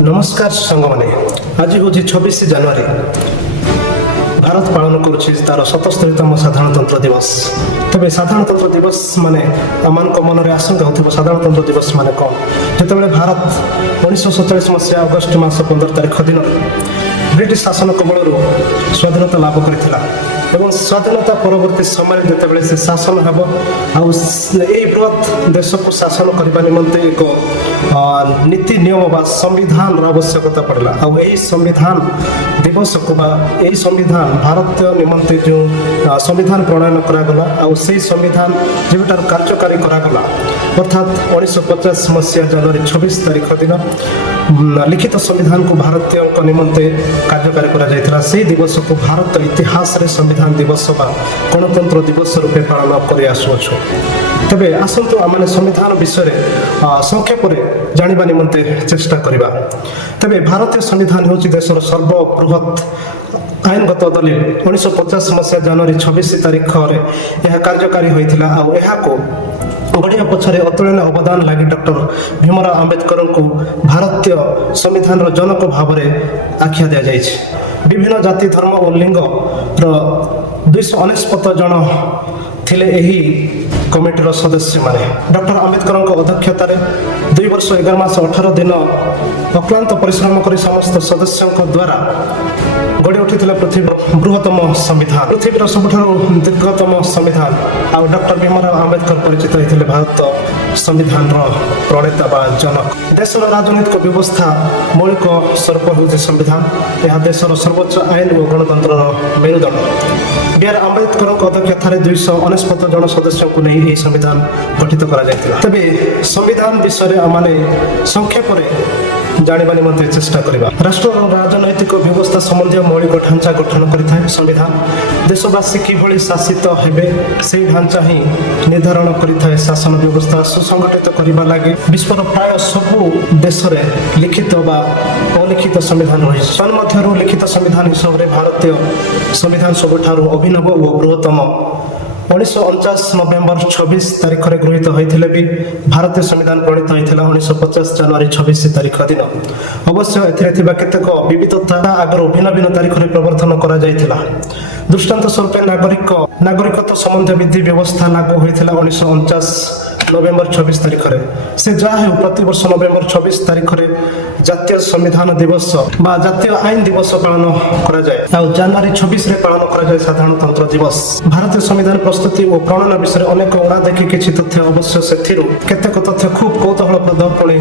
नमस्कार सांग मैंने आज हूँ 26 जनवरी भारत पालन करुच्ची तार 77तम साधारणतंत्र दिवस। तेज साधारणतंत्र दिवस माने आम मन में आशंका हो साधारणतंत्र दिवस माने कौन जो भारत 1947 मसीहा अगस्ट मास 15 तारिख दिन ब्रिटिश शासन कबल स्वाधीनता लाभ करथिला एवं स्वाधीनता परवर्ती समय जिते से शासन हम बृहत देश को शासन करने निमंते एक नीति नियम बा संविधान आवश्यकता पड़ला यही संविधान दिवस को यही संविधान भारत निमंते जो संविधान प्रणयन करागला से संविधान जेबेटार कार्यकारी करागला अर्थात 1950 मसीहा जनवरी 26 तारिख दिन लिखित संविधान को भारतीय निमंते कार्यकारी करा से दिवस को भारत इतिहास रे संविधान दिवस बा गणतंत्र दिवस रूपे पालन कर आसुअछु। तेबे आसंतु आमने संविधान विषय संक्षेप जानिबा निमंते चेष्टा करिबा। तेबे भारतीय संविधान होछि देशर सर्वबृहत आईनगत दलिल 1950 मसीहा जनवरी 26 तारिख रे यह कार्यकारी होइथिला आ एहा को गढ़िया पछरे अतुलनीय अवदान लगी डॉक्टर भीमराव आंबेडकर को भारतीय संविधान जनक भाव में आख्या दि जाइए। विभिन्न जाति धर्म और लिंग 249 जन थिले एही कमिटीर सदस्य माने डॉक्टर आंबेडकर अध्यक्षतार 2 वर्ष 11 मास 18 दिन अक्लांत परिश्रम कर समस्त सदस्यों द्वारा गढ़ी उठी पृथ्वी बृहत्तम संविधान पृथ्वीर सबुठारु दीर्घतम संविधान आ डॉक्टर भीमराव आंबेडकर परिचित होते भारत संविधान प्रणेता बा जनक। देशर राजनीतिक व्यवस्था मौलिक स्वरूप होଉଛି संविधान। यह देशर सर्वोच्च आईन और गणतंत्र मेरुदंड। बी आर आंबेडकर अध्यक्षतार 249 जन सदस्यों को नहीं यह संविधान गठित करा तेबे संविधान विषय आमने संक्षेप जानिबा निमंते चेष्टा करिबा। राष्ट्र राजनैतिक व्यवस्था संबंधी मौलिक ढांचा गठन करिଥାଏ संविधान। देशवासी किभଳି शासित हेबे से ढांचा ही निर्धारण करिଥାଏ शासन व्यवस्था सुसंगठित करिबा लागे विश्वर प्राय सबु देश रे लिखित बा अलिखित संविधान रही तन्मध्यरु लिखित संविधान हिसाब रे भारतीय संविधान सबुठारु अभिनव और बृहत्तम 1949 नवेम्बर 26 तारिख रे गृहीत होइथिले भी भारतीय संविधान प्रणीत होइथिला 1950 जनवरी 26 तारिख दिन। अवश्य एथिरे थिबा केतेक विविधता आगर भिन्न भिन्न तारिख रे प्रवर्तन करा जाइथिला। दृष्टांत स्वरूप नागरिकत्व संबंधी विधि व्यवस्था लागू होइथिला 1949 नवेम्बर 26 तारिख रे। से जहा प्रति वर्ष नवेम्बर 26 तारिख रे जातीय संविधान दिवस बा जातीय आईन दिवस पालन करा जाए आ जनवरी 26 रे पालन करा जाए साधारणतंत्र दिवस। भारतीय संविधान प्रस्तुति और प्रणयन विषय अनेक उड़ा देखि किछि तथ्य अवश्य सेथिरु केतेक तथ्य खूब कौतूहलप्रद पुणी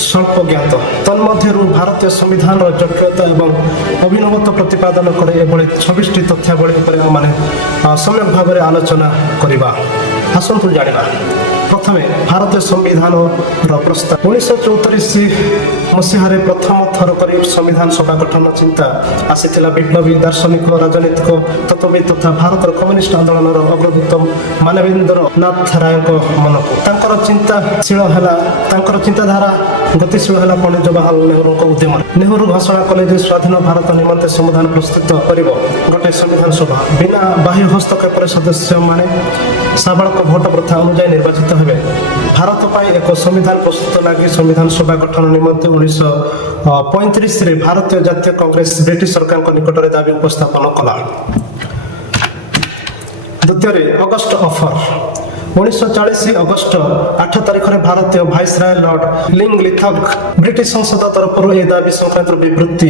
स्वल्प ज्ञात। तन्मध्यरु भारतीय संविधान जटिलता एवं अभिनवत्व प्रतिपादन करे एभଳି 26टी तथ्यावली उपरे माने सम्यक भाव में आलोचना करिबा। आसंतु जानिबा प्रथमे भारतीय संविधान प्रस्ताव 1934 मसीह प्रथम थर कर संविधान सभा गठन चिंता आसीथिला विप्लवी दार्शनिक राजनीतिक तत्वविद तथा भारत कम्युनिस्ट आंदोलन अग्रदूत मानवेंद्र नाथ राय मन को चिंताधारा गतिशील है पंडित जवाहरलाल नेहरू उद्यम नेहरू घोषणा कले स्वाधीन भारत निमंते संविधान प्रस्तुत कर गोटे संविधान सभा बिना बाह्य हस्तक्षेप सदस्य माने साबालक भोट प्रथा अनुଯାयी निर्वाचित हेबे। भारत पाई एक संविधान प्रस्तुत लगी संविधान सभा गठन निमंते 1935 रे भारतीय जातीय कांग्रेस ब्रिटिश सरकार निकट में दाबी उपस्थापन कला। द्वितीय अगस्ट ऑफर 1940 अगस्ट 8 तारिख में भारतीय वाइसराय लॉर्ड लिंगलिथक ब्रिटिश संसद तरफ ए दाबी संक्रांत विवृत्ति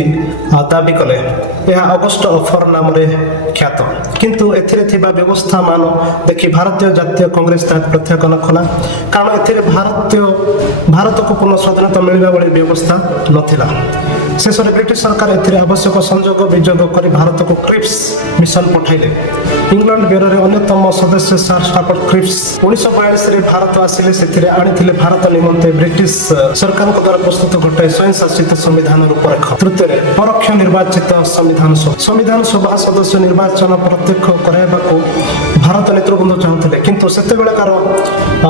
दाबी कले। यह अगस्ट ऑफर नाम रे ख्यात किंतु एथिरे थिबा व्यवस्था मान देखि भारतीय जातीय कांग्रेस ता प्रत्याख्यान कला कारण एथिरे भारत को पूर्ण स्वाधीनता मिलबा वाली व्यवस्था नथिला। शेष में ब्रिटिश सरकार एथिरे आवश्यक संयोग वियोग कर भारत को क्रिप्स मिशन पठाइले। इंग्लैंड ब्यूरो रे अन्यतम सदस्य सर स्टाफर्ड क्रिप्स 1942 रे भारत आसिले से आनी भारत निमंते ब्रिटिश सरकार द्वारा प्रस्तुत गोटे स्वयं शासित संविधान रूपरेख। तृतीय परोक्ष निर्वाचित संविधान सभा सदस्य निर्वाचन प्रत्यक्ष कराइबाकू भारत नेतृवृंद चाहूले किंतु सेतेबेलेकार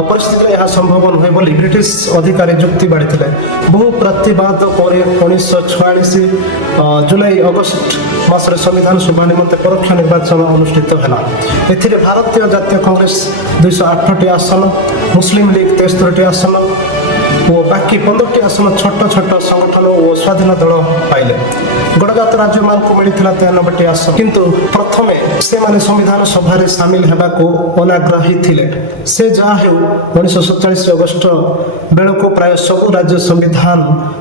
परिस्थिति यह संभव नुहे बोली ब्रिटिश अधिकारी युक्ति बाढ़ी बहु प्रतिवाद पर 1946 जुलाई अगस्ट मासरे संविधान सभा निमंते परोक्ष निर्वाचन अनुष्ठित है। एथिरे भारतीय जातीय कांग्रेस 208 आसन, मुस्लिम लीग 73 आसन, ଓ ବାକି 15ଟି ଆସନ ଛୋଟ ଛୋଟ ସଂଗଠନ ଓ ସ୍ୱାଧୀନ ଦଳ ପାଇଲେ। ଗଡ଼ଜାତ ରାଜ୍ୟମାନଙ୍କୁ ମିଳିଥିଲା 93ଟି ଆସନ, କିନ୍ତୁ ପ୍ରଥମେ ସେମାନେ ସମ୍ବିଧାନ ସଭାରେ ସାମିଲ ହେବାକୁ ଅନାଗ୍ରହୀ ଥିଲେ। ସେ ଯାହା ହେଉ 1947 ଅଗଷ୍ଟ ବେଳକୁ ପ୍ରାୟ ସବୁ ରାଜ୍ୟ ସମ୍ବିଧାନ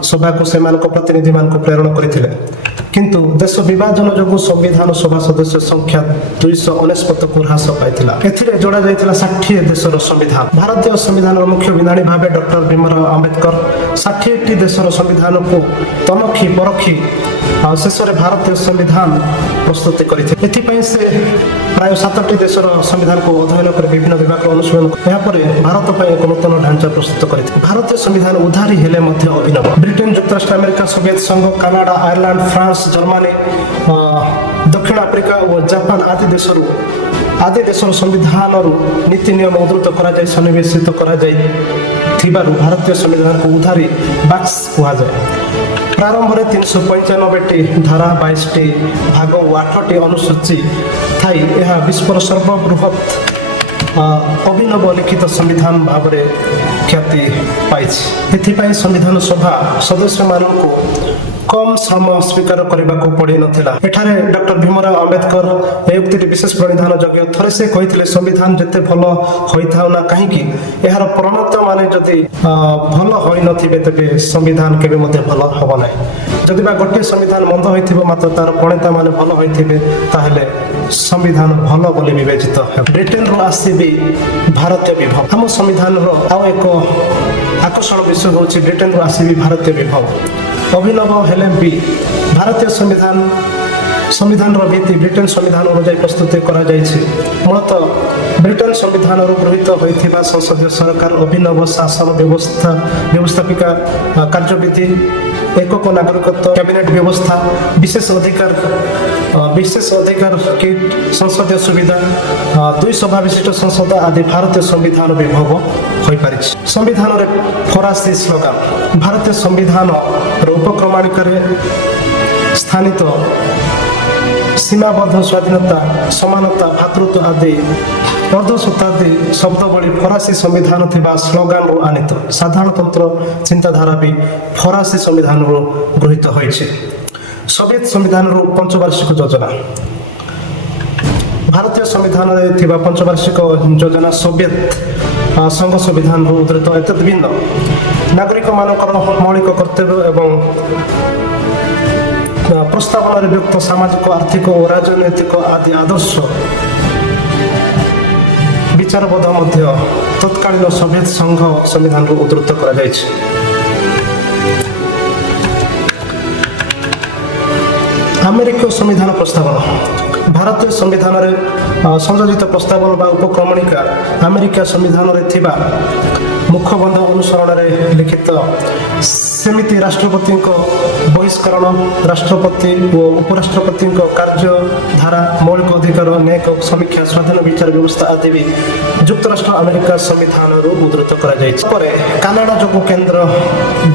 ସଭାକୁ ସେମାନଙ୍କ ପ୍ରତିନିଧିମାନଙ୍କୁ ପ୍ରେରଣ କରିଥିଲେ, କିନ୍ତୁ ଦେଶ ବିଭାଜନ ଯୋଗୁଁ ସମ୍ବିଧାନ ସଭା ସଦସ୍ୟ ସଂଖ୍ୟା 299କୁ ହ୍ରାସ ପାଇଥିଲା। ଏଥିରେ ଯୋଡ଼ା ଯାଇଥିଲା 60 ଦେଶର ସମ୍ବିଧାନ। ଭାରତୀୟ ସମ୍ବିଧାନର ମୁଖ୍ୟ ବିଧାନୀ ଭାବେ ଡକ୍ଟର ଭୀମରାଓ ଆମ୍ବେଦକର 60ଟି ଦେଶର ସମ୍ବିଧାନକୁ ତନଖି ପରଖି ଶେଷରେ ଭାରତୀୟ ସମ୍ବିଧାନ ପ୍ରସ୍ତୁତ କରିଥିଲେ। ଏଥିପାଇଁ ସେ ପ୍ରାୟ 7ଟି ଦେଶର ସମ୍ବିଧାନକୁ ଅଧ୍ୟୟନ କରି ବିଭିନ୍ନ ବିଭାଗର ଅନୁଶୀଳନ ଏହାପରେ ଭାରତ ପାଇଁ ଏକ ନୂତନ ଢାଞ୍ଚା ପ୍ରସ୍ତୁତ କରିଥିଲେ। ଭାରତୀୟ ସମ୍ବିଧାନ ଉଧାରି ହେଲେ ମଧ୍ୟ ଅଭିନବ। ବ୍ରିଟେନ, ଯୁକ୍ତରାଷ୍ଟ୍ର ଆମେରିକା, ସୋଭିଏତ ସଂଘ, କାନାଡା, ଆୟାରଲାଣ୍ଡ, ଫ୍ରାନ୍ସ, ଜର୍ମାନୀ, ଦକ୍ଷିଣ ଆଫ୍ରିକା ଓ ଜାପାନ ଆଦି ଦେଶର ସମ୍ବିଧାନରୁ ନୀତି ନିୟମ ଉଦ୍ଧୃତ କରାଯାଇ ସନ୍ନିବେଶିତ କରାଯାଇଥିବାରୁ ଭାରତୀୟ ସମ୍ବିଧାନକୁ ଉଧାରି ବାକ୍ସ କୁହାଯାଏ। ପ୍ରାରମ୍ଭରେ 395ଟି ଧାରା, 22ଟି ଭାଗ ଓ 8ଟି ଅନୁସୂଚୀ ଥାଇ ଏହା ବିଶ୍ୱର ସର୍ବବୃହତ୍ ଅଭିନବ ଲିଖିତ ସମ୍ବିଧାନ ଭାବରେ ଖ୍ୟାତି ପାଇଛି। ଏଥିପାଇଁ ସମ୍ବିଧାନ ସଭା ସଦସ୍ୟମାନଙ୍କୁ କମ୍ ଶ୍ରମ ସ୍ୱୀକାର କରିବାକୁ ପଡ଼ିନଥିଲା। ଏଠାରେ ଡକ୍ଟର ଭୀମରାଓ ଆମ୍ବେଦକର ଏହି ଉକ୍ତିଟି ବିଶେଷ ପ୍ରଣିଧାନ ଯୋଗ୍ୟ। ଥରେ ସେ କହିଥିଲେ, ସମ୍ବିଧାନ ଯେତେ ଭଲ ହୋଇଥାଉ ନା କାହିଁକି, ଏହାର ପ୍ରଣେତା ମାନେ ଯଦି ଭଲ ହୋଇନଥିବେ ତେବେ ସମ୍ବିଧାନ କେବେ ମଧ୍ୟ ଭଲ ହେବ ନାହିଁ। ଯଦି ବା ଗୋଟିଏ ସମ୍ବିଧାନ ମନ୍ଦ ହୋଇଥିବ ମାତ୍ର ତାର ପ୍ରଣେତା ମାନେ ଭଲ ହୋଇଥିବେ ତାହେଲେ ସମ୍ବିଧାନ ଭଲ ବୋଲି ବିବେଚିତ ହେବ। ବ୍ରିଟେନରୁ ଆସିବି ଭାରତୀୟ ବିଭବ। ଆମ ସମ୍ବିଧାନର ଆଉ ଏକ ଆକର୍ଷଣ ବିଷୟ ହେଉଛି ବ୍ରିଟେନରୁ ଆସିବି ଭାରତୀୟ ବିଭବ। ଅଭିନବ ହେଲେ ବି ଭାରତୀୟ ସମ୍ବିଧାନର ଭିତ୍ତି ବ୍ରିଟେନ ସମ୍ବିଧାନ ଅନୁଯାୟୀ ପ୍ରସ୍ତୁତ କରାଯାଇଛି। ମୂଳତଃ ବ୍ରିଟେନ ସମ୍ବିଧାନରୁ ଗୃହୀତ ହୋଇଥିବା ସଂସଦୀୟ ସରକାର, ଅଭିନବ ଶାସନ ବ୍ୟବସ୍ଥାପିକା କାର୍ଯ୍ୟବିଧି, ଏକକ ନାଗରିକତ୍ୱ, କ୍ୟାବିନେଟ ବ୍ୟବସ୍ଥା, ବିଶେଷ ଅଧିକାର କିଟ୍, ସଂସଦୀୟ ସୁବିଧା, 2 ସଭା ବିଶିଷ୍ଟ ସଂସଦ ଆଦି ଭାରତୀୟ ସମ୍ବିଧାନ ବିଭବ ହୋଇପାରିଛି। ସମ୍ବିଧାନରେ ଫରାସୀ ସ୍ଲୋଗାନ। ଭାରତୀୟ ସମ୍ବିଧାନର ଉପକ୍ରମଣିକାରେ ସ୍ଥାନିତ ସୀମାବଦ୍ଧ ସ୍ୱାଧୀନତା, ସମାନତା, ଭାତୃତ୍ୱ ଆଦି ଅର୍ଦ୍ଧଶତାବ୍ଦୀ ଶବ୍ଦବଳୀ ଫରାସୀ ସମ୍ବିଧାନ ଥିବା ସ୍ଲୋଗାନରୁ ଆଣିତ। ସାଧାରଣତନ୍ତ୍ର ଚିନ୍ତାଧାରା ବି ଫରାସୀ ସମ୍ବିଧାନରୁ ଗୃହୀତ ହୋଇଛି। ସୋଭିଏତ ସମ୍ବିଧାନରୁ ପଞ୍ଚବାର୍ଷିକ ଯୋଜନା। ଭାରତୀୟ ସମ୍ବିଧାନରେ ଥିବା ପଞ୍ଚବାର୍ଷିକ ଯୋଜନା ସୋଭିଏତ ସଂଘ ସମ୍ବିଧାନରୁ ଉଦ୍ଧୃତ। ଏତଦ୍ ଭିନ୍ନ ନାଗରିକମାନଙ୍କର ମୌଳିକ କର୍ତ୍ତବ୍ୟ ଏବଂ ପ୍ରସ୍ତାବନାରେ ବ୍ୟକ୍ତ ସାମାଜିକ, ଆର୍ଥିକ ଓ ରାଜନୈତିକ ଆଦି ଆଦର୍ଶ ବିଚାରବୋଧ ମଧ୍ୟ ତତ୍କାଳୀନ ସୋଭିଏତ ସଂଘ ସମ୍ବିଧାନରୁ ଉଦ୍ଧୃତ କରାଯାଇଛି। ଆମେରିକୀୟ ସମ୍ବିଧାନ ପ୍ରସ୍ତାବନା। ଭାରତୀୟ ସମ୍ବିଧାନରେ ସଂଯୋଜିତ ପ୍ରସ୍ତାବନା ବା ଉପକ୍ରମଣିକା ଆମେରିକା ସମ୍ବିଧାନରେ ଥିବା ମୁଖବନ୍ଧ ଅନୁସରଣରେ ଲିଖିତ। ସେମିତି ରାଷ୍ଟ୍ରପତିଙ୍କ ବହିଷ୍କରଣ, ରାଷ୍ଟ୍ରପତି ଓ ଉପରାଷ୍ଟ୍ରପତିଙ୍କ କାର୍ଯ୍ୟଧାରା, ମୌଳିକ ଅଧିକାର, ନ୍ୟାୟିକ ସମୀକ୍ଷା, ସ୍ୱାଧୀନ ବିଚାର ବ୍ୟବସ୍ଥା ଆଦି ବି ଯୁକ୍ତରାଷ୍ଟ୍ର ଆମେରିକା ସମ୍ବିଧାନରୁ ଉଦ୍ଧୃତ କରାଯାଇଛି। ପରେ କାନାଡା ଯୋଗୁଁ କେନ୍ଦ୍ର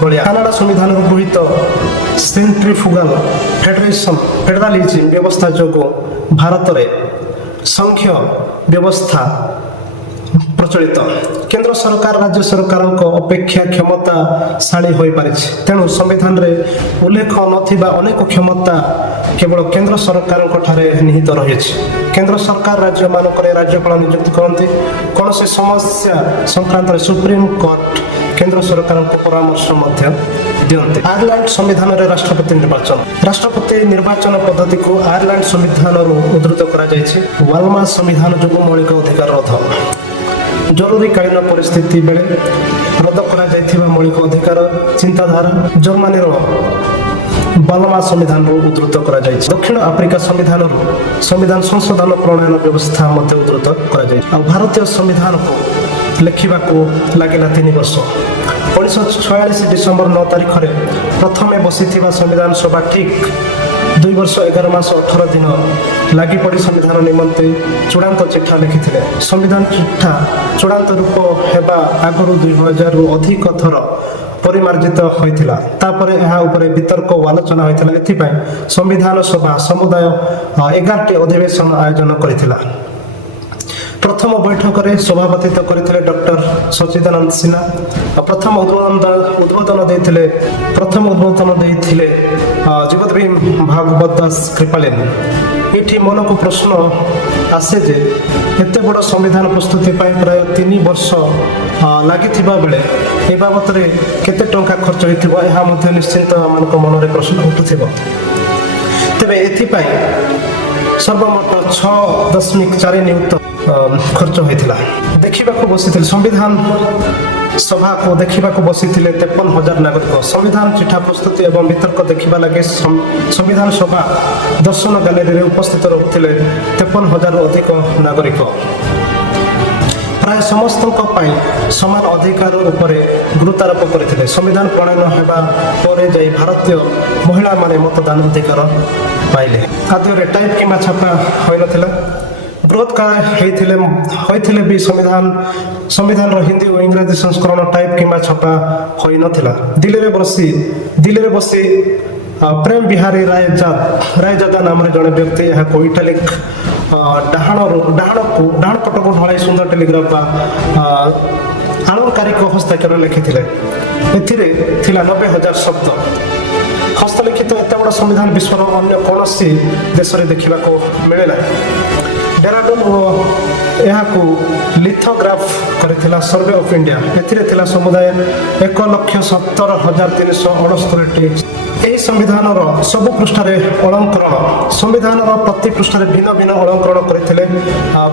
ବଳିଆ। କାନାଡା ସମ୍ବିଧାନରୁ ଗୃହୀତ ସେଣ୍ଟ୍ରିଫୁଗାଲ ଫେଡେରାଲିଜିମ୍ ବ୍ୟବସ୍ଥା ଯୋଗୁଁ ଭାରତରେ ସଂଘୀୟ ବ୍ୟବସ୍ଥା ପ୍ରଚଳିତ। କେନ୍ଦ୍ର ସରକାର ରାଜ୍ୟ ସରକାରଙ୍କ ଅପେକ୍ଷା କ୍ଷମତାଶାଳୀ ହୋଇପାରିଛି। ତେଣୁ ସମ୍ବିଧାନରେ ଉଲ୍ଲେଖ ନଥିବା ଅନେକ କ୍ଷମତା କେବଳ କେନ୍ଦ୍ର ସରକାରଙ୍କ ଠାରେ ନିହିତ ରହିଛି। କେନ୍ଦ୍ର ସରକାର ରାଜ୍ୟମାନଙ୍କରେ ରାଜ୍ୟପାଳ ନିଯୁକ୍ତି କରନ୍ତି। କୌଣସି ସମସ୍ୟା ସଂକ୍ରାନ୍ତରେ ସୁପ୍ରିମକୋର୍ଟ କେନ୍ଦ୍ର ସରକାରଙ୍କୁ ପରାମର୍ଶ ମଧ୍ୟ ଦିଅନ୍ତି। ଆୟାରଲାଣ୍ଡ ସମ୍ବିଧାନରେ ରାଷ୍ଟ୍ରପତି ନିର୍ବାଚନ ପଦ୍ଧତିକୁ ଆୟାରଲାଣ୍ଡ ସମ୍ବିଧାନରୁ ଉଦ୍ଧୃତ କରାଯାଇଛି। ୱାଲମା ସମ୍ବିଧାନ ଯୋଗୁଁ ମୌଳିକ ଅଧିକାର ରୋଧ। ଜରୁରୀକାଳୀନ ପରିସ୍ଥିତି ବେଳେ ରଦ୍ଦ କରାଯାଇଥିବା ମୌଳିକ ଅଧିକାର ଚିନ୍ତାଧାରା ଜର୍ମାନୀର ବାଲମା ସମ୍ବିଧାନରୁ ଉଦ୍ଧୃତ କରାଯାଇଛି। ଦକ୍ଷିଣ ଆଫ୍ରିକା ସମ୍ବିଧାନ ସଂଶୋଧନ ପ୍ରଣୟନ ବ୍ୟବସ୍ଥା ମଧ୍ୟ ଉଦ୍ଧୃତ କରାଯାଇଛି। ଆଉ ଭାରତୀୟ ସମ୍ବିଧାନକୁ ଲେଖିବାକୁ ଲାଗିଲା 3 ବର୍ଷ। 1946 ଡିସେମ୍ବର 9 ତାରିଖରେ ପ୍ରଥମେ ବସିଥିବା ସମ୍ବିଧାନ ସଭା ଠିକ୍ 2 ବର୍ଷ 11 ମାସ 18 ଦିନ ଲାଗିପଡ଼ି ସମ୍ବିଧାନ ନିମନ୍ତେ ଚୂଡ଼ାନ୍ତ ଚିଠା ଲେଖିଥିଲେ। ସମ୍ବିଧାନ ଚିଠା ଚୂଡ଼ାନ୍ତ ରୂପ ହେବା ଆଗରୁ 2000ରୁ ଅଧିକ ଥର ପରିମାର୍ଜିତ ହୋଇଥିଲା। ତାପରେ ଏହା ଉପରେ ବିତର୍କ ଓ ଆଲୋଚନା ହୋଇଥିଲା। ଏଥିପାଇଁ ସମ୍ବିଧାନ ସଭା ସମୁଦାୟ 11ଟି ଅଧିବେଶନ ଆୟୋଜନ କରିଥିଲା। प्रथम बैठक में सभापतित्व करते डॉक्टर सच्चिदानंद सिन्हा। प्रथम उद्बोधन देते जगत भीम भागवत दास कृपालीन। ये मन को प्रश्न आसे जे एत बड़ संविधान प्रस्तुति प्राय 3 वर्ष लगी बेले ए बाबत केते टंका खर्च होता निश्चिंत मान मन में प्रश्न उठुव। तेरे एपाई सर्वमोट 6.4 नियुक्त खर्च होता। देखा बसी संविधान सभा को देखा बसी 53,000 नागरिक। संविधान चिठा प्रस्तुति और वितर्क देखा लगे संविधान सभा दर्शन गैलेरी में उपस्थित रुते 53,000 अधिक नागरिक। प्राय समस्त समान अधिकार उपर गुरुत्वारोप करते। संविधान प्रणयन होगा भारतीय महिला माने मतदान अधिकार पाइले। आदि टाइप कि छापा हो ना बृहत काल होते भी संविधान हिंदी और इंग्राजी संस्करण टाइप कि छपा हो ना। दिल्ली में बसी प्रेम बिहारी रायजादा नाम जड़े व्यक्ति यहाँ इटालिक डाण पट को ढल सुंदर टेलीग्राफ आलंकारिक हस्ताक्षर लिखि 90,000 शब्द। हस्तलिखित एत बड़ संविधान विश्वर अन्य कौन देश में देखा मिले ना। डेराडून लिथोग्राफ करथिला सर्वे ऑफ इंडिया। एथिरे समुदाय 1,70,369 यही संविधान सबु पृष्ठार अलंकरण संविधान प्रति पृष्ठार भिन्न भिन्न अलंकरण करते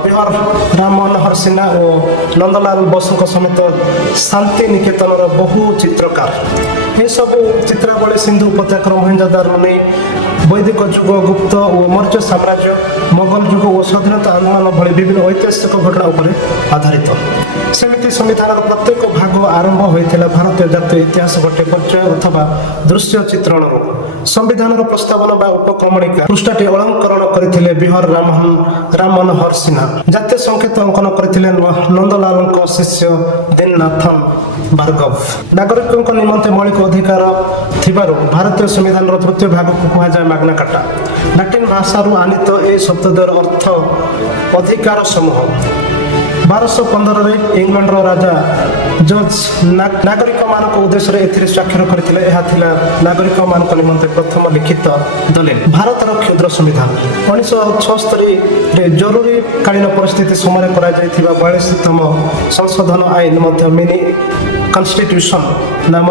बिहार राम मनोहर सिन्हा और नंदलाल बसु समेत शांति निकेतन बहु चित्रकार। ये सब चित्रावली सिंधु उपत्यकार मोहनजोदारो नहीं वैदिक युग गुप्त और मौर्य साम्राज्य मोगल युग और स्वाधीनता आंदोलन भली विभिन्न ऐतिहासिक घटना उपर आधारित। सेमिति संविधान प्रत्येक भाग आरंभ होता भारतीय जातीय इतिहास गोटे परिचय अथवा दृश्य चित्रण। संविधान प्रस्तावना बा उपक्रमणिका पृष्ठाटी अलंकरण करते बिहार राम मनोहर सिन्हा। जातीय संकेत अंकन करते नंदलाल शिष्य दीननाथन भार्गव। नागरिकों निमंते मौलिक अधिकार थिबारु भारतीय संविधान तृतीय भाग को कहुए माग्ना कार्टा। लैटिन भाषा आनीत ए शब्दद्वयर अर्थ अधिकार समूह। 1215 इंग्लैंड राजा जज नागरिक मान उद्देश्य स्वाक्षर करते। नागरिक मान निमंते प्रथम लिखित दलिल। भारतर क्षुद्र संविधान 1976 जरूरी कालीन परिस्थिति समय 42तम संशोधन आईन मिनी कन्स्टिट्यूशन नाम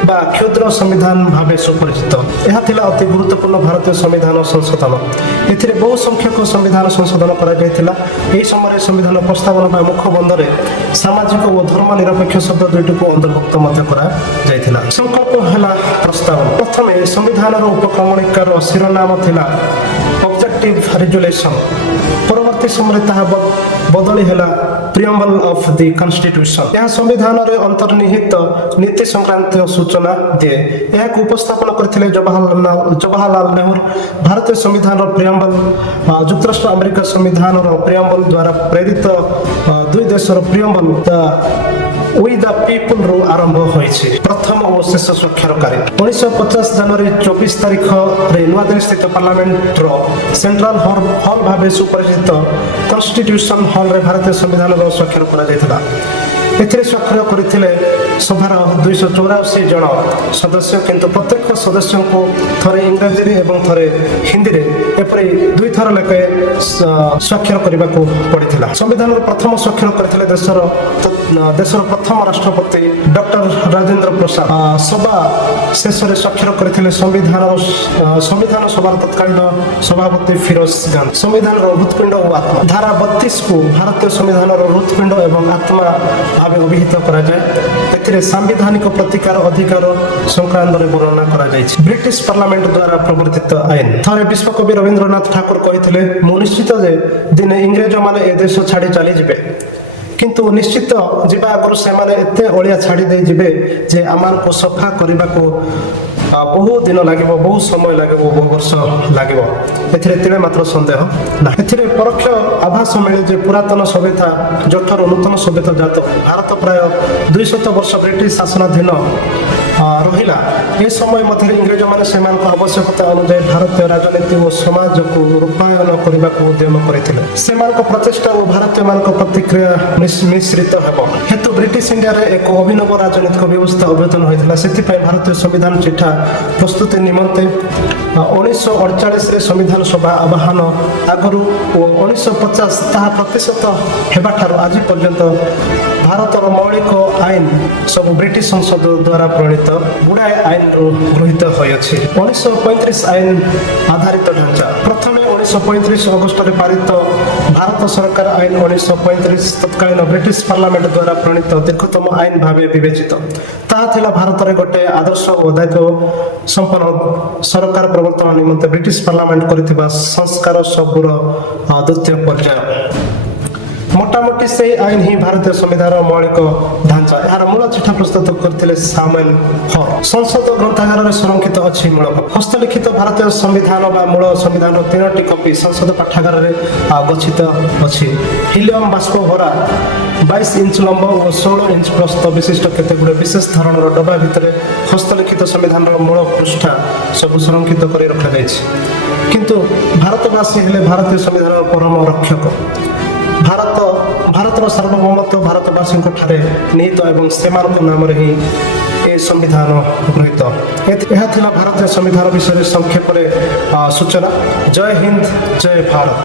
बा क्षुद्र संविधान भाव सुपरिचित। यह अति गुरुत्वपूर्ण भारतीय संविधान संशोधन। एथिरे बहु संख्यक संविधान संशोधन करा जायतिला। एही समय संविधान प्रस्तावना बा मुखबंधरे सामाजिक और धर्मनिरपेक्ष शब्द दुईटी को अंतर्भुक्त मध्य करा जायतिला। संकल्प हला प्रस्तावना। प्रथमे संविधान उपक्रमणिकार शिरोनाम थिला ऑब्जेक्टिव रेजुलेशन। परवर्ती समय ताहा बदली है प्रियम्बल ऑफ द कॉन्स्टिट्यूशन। यह संविधान रे अंतर्निहित नीति संक्रांत सूचना दिए। यह उपस्थापन करथिले जवाहरलाल नेहरू। भारतीय संविधान प्रियम्बल युक्तराष्ट्र अमेरिका संविधान प्रियम्बल द्वारा प्रेरित दुई देशर प्रियम्बल वी द पीपुल रु आरंभ होइछि। प्रथम और शेष स्वाक्षरकारी 1950 जनवरी 24 तारीख रे नुआदिल्ली स्थित पार्लियामेंट रो सेंट्रल हॉल भाव सुपरिचित कॉन्स्टिट्यूशन हॉल रे भारतीय संविधान रो स्वाक्षर करा जायतिला। एथिरे स्वाक्षर करथिले सभार 284 जन सदस्य। किंतु प्रत्येक सदस्य को थरे इंग्रजी रे एवं थरे हिंदी रे एपरि दुई थर लेके स्वाक्षर करबा को पड़िथिला। संविधान रो प्रथम स्वाक्षर करथिले देशर प्रथम राष्ट्रपति डॉक्टर राजेंद्र प्रसाद। सभा शेष में स्वाक्षर करथिले संविधान सभार तत्कालीन सभापति फिरोज गांधी। संविधान हृत्पिंड और आत्मा। धारा 32 को भारतीय संविधान हृत्पिंड एवं आत्मा भाव अभिहित करा जाय। एथिरे सांविधानिक प्रतिकार अधिकार संक्रांत वर्णना करा जायछि। ब्रिटिश पार्लियामेंट द्वारा प्रवर्तित आईन। थरे विश्वकवि रवींद्रनाथ ठाकुर कहिथिले मु निश्चित जे दिने इंग्रेज माने ए देश छाड़ी चली जिवे, किंतु निश्चित जीवा आगु से एते अलिया छाड़ी दे जिवे जे आमान को सफा करने को ବହୁ ଦିନ ଲାଗିବ, ବହୁ ସମୟ ଲାଗିବ, ବହୁ ବର୍ଷ ଲାଗିବ, ଏଥିରେ ତିଳେ ମାତ୍ର ସନ୍ଦେହ ନାହିଁ। ଏଥିରେ ପରୋକ୍ଷ ଆଭାସ ମିଳେ ଯେ ପୁରାତନ ସଭ୍ୟତା ଜଠାରୁ ନୂତନ ସଭ୍ୟତା ଜାତ ଭାରତ ପ୍ରାୟ 200 ବର୍ଷ ବ୍ରିଟିଶ ଶାସନାଧୀନ ରହିଲା। ଏ ସମୟ ମଧ୍ୟରେ ଇଂରେଜମାନେ ସେମାନଙ୍କ ଆବଶ୍ୟକତା ଅନୁଯାୟୀ ଭାରତୀୟ ରାଜନୀତି ଓ ସମାଜକୁ ରୂପାୟନ କରିବାକୁ ଉଦ୍ୟମ କରିଥିଲେ। ସେମାନଙ୍କ ପ୍ରଚେଷ୍ଟା ଓ ଭାରତୀୟମାନଙ୍କ ପ୍ରତିକ୍ରିୟା ମିଶ୍ରିତ ହେବ ହେତୁ ବ୍ରିଟିଶ ଇଣ୍ଡିଆରେ ଏକ ଅଭିନବ ରାଜନୈତିକ ବ୍ୟବସ୍ଥା ଅବତରଣ ହୋଇଥିଲା। ସେଥିପାଇଁ ଭାରତୀୟ ସମ୍ବିଧାନ ଚିଠା ପ୍ରସ୍ତୁତି ନିମନ୍ତେ 1948ରେ ସମ୍ବିଧାନ ସଭା ଆହ୍ୱାନ ଆଗରୁ ଓ 1950 ତାହା ପ୍ରତିଶତ ହେବାଠାରୁ ଆଜି ପର୍ଯ୍ୟନ୍ତ ଭାରତର ମୌଳିକ ଆଇନ ସବୁ ବ୍ରିଟିଶ ସଂସଦ ଦ୍ୱାରା ପ୍ରଣୀତ ଗୁଡ଼ାଏ ଆଇନରୁ ଗୃହୀତ ହୋଇଅଛି। 1935 ଆଇନ ଆଧାରିତ ଢାଞ୍ଚା ପ୍ରଥମେ 1935 ଅଗଷ୍ଟରେ ପାରିତ ଭାରତ ସରକାର ଆଇନ 1935 ତତ୍କାଳୀନ ବ୍ରିଟିଶ ପାର୍ଲାମେଣ୍ଟ ଦ୍ୱାରା ପ୍ରଣୀତ ଦୀର୍ଘତମ ଆଇନ ଭାବେ ବିବେଚିତ। ତାହା ଥିଲା ଭାରତରେ ଗୋଟିଏ ଆଦର୍ଶ ଓ ଦାୟିତ୍ୱ ସମ୍ପନ୍ନ ସରକାର ପ୍ରବର୍ତ୍ତନ ନିମନ୍ତେ ବ୍ରିଟିଶ ପାର୍ଲାମେଣ୍ଟ କରିଥିବା ସଂସ୍କାର ସବୁର ଦ୍ୱିତୀୟ ପର୍ଯ୍ୟାୟ। ମୋଟାମୋଟି ସେହି ଆଇନ ହିଁ ଭାରତୀୟ ସମ୍ବିଧାନର ମୌଳିକ ଢାଞ୍ଚା। ଏହାର ମୂଳ ଚିଠା ପ୍ରସ୍ତୁତ କରିଥିଲେ ସାମୁଏଲ ହର୍। ସଂସଦ ଗ୍ରନ୍ଥାଗାରରେ ସଂରକ୍ଷିତ ଅଛି ମୂଳ ହସ୍ତଲିଖିତ ଭାରତୀୟ ସମ୍ବିଧାନ ବା ମୂଳ ସମ୍ବିଧାନର 3ଟି କପି ସଂସଦ ପାଠାଗାରରେ ଗଚ୍ଛିତ ଅଛି। ହିଲିୟମ ବାଷ୍ପ ଭରା 22 ଇଞ୍ଚ ଲମ୍ବ ଓ 16 ଇଞ୍ଚ ପ୍ରସ୍ଥ ବିଶିଷ୍ଟ କେତେଗୁଡ଼ିଏ ବିଶେଷ ଧରଣର ଡବା ଭିତରେ ହସ୍ତଲିଖିତ ସମ୍ବିଧାନର ମୂଳ ପୃଷ୍ଠା ସବୁ ସଂରକ୍ଷିତ କରି ରଖାଯାଇଛି। କିନ୍ତୁ ଭାରତବାସୀ ହେଲେ ଭାରତୀୟ ସମ୍ବିଧାନର ପରମ ରକ୍ଷକ। ଭାରତର ସାର୍ବଭୌମତ୍ୱ ଭାରତବାସୀଙ୍କ ଠାରେ ନିହିତ ଏବଂ ସେମାନଙ୍କ ନାମରେ ହିଁ ଏ ସମ୍ବିଧାନ ଗୃହୀତ। ଏହା ଥିଲା ଭାରତୀୟ ସମ୍ବିଧାନ ବିଷୟରେ ସଂକ୍ଷେପରେ ସୂଚନା। ଜୟ ହିନ୍ଦ, ଜୟ ଭାରତ।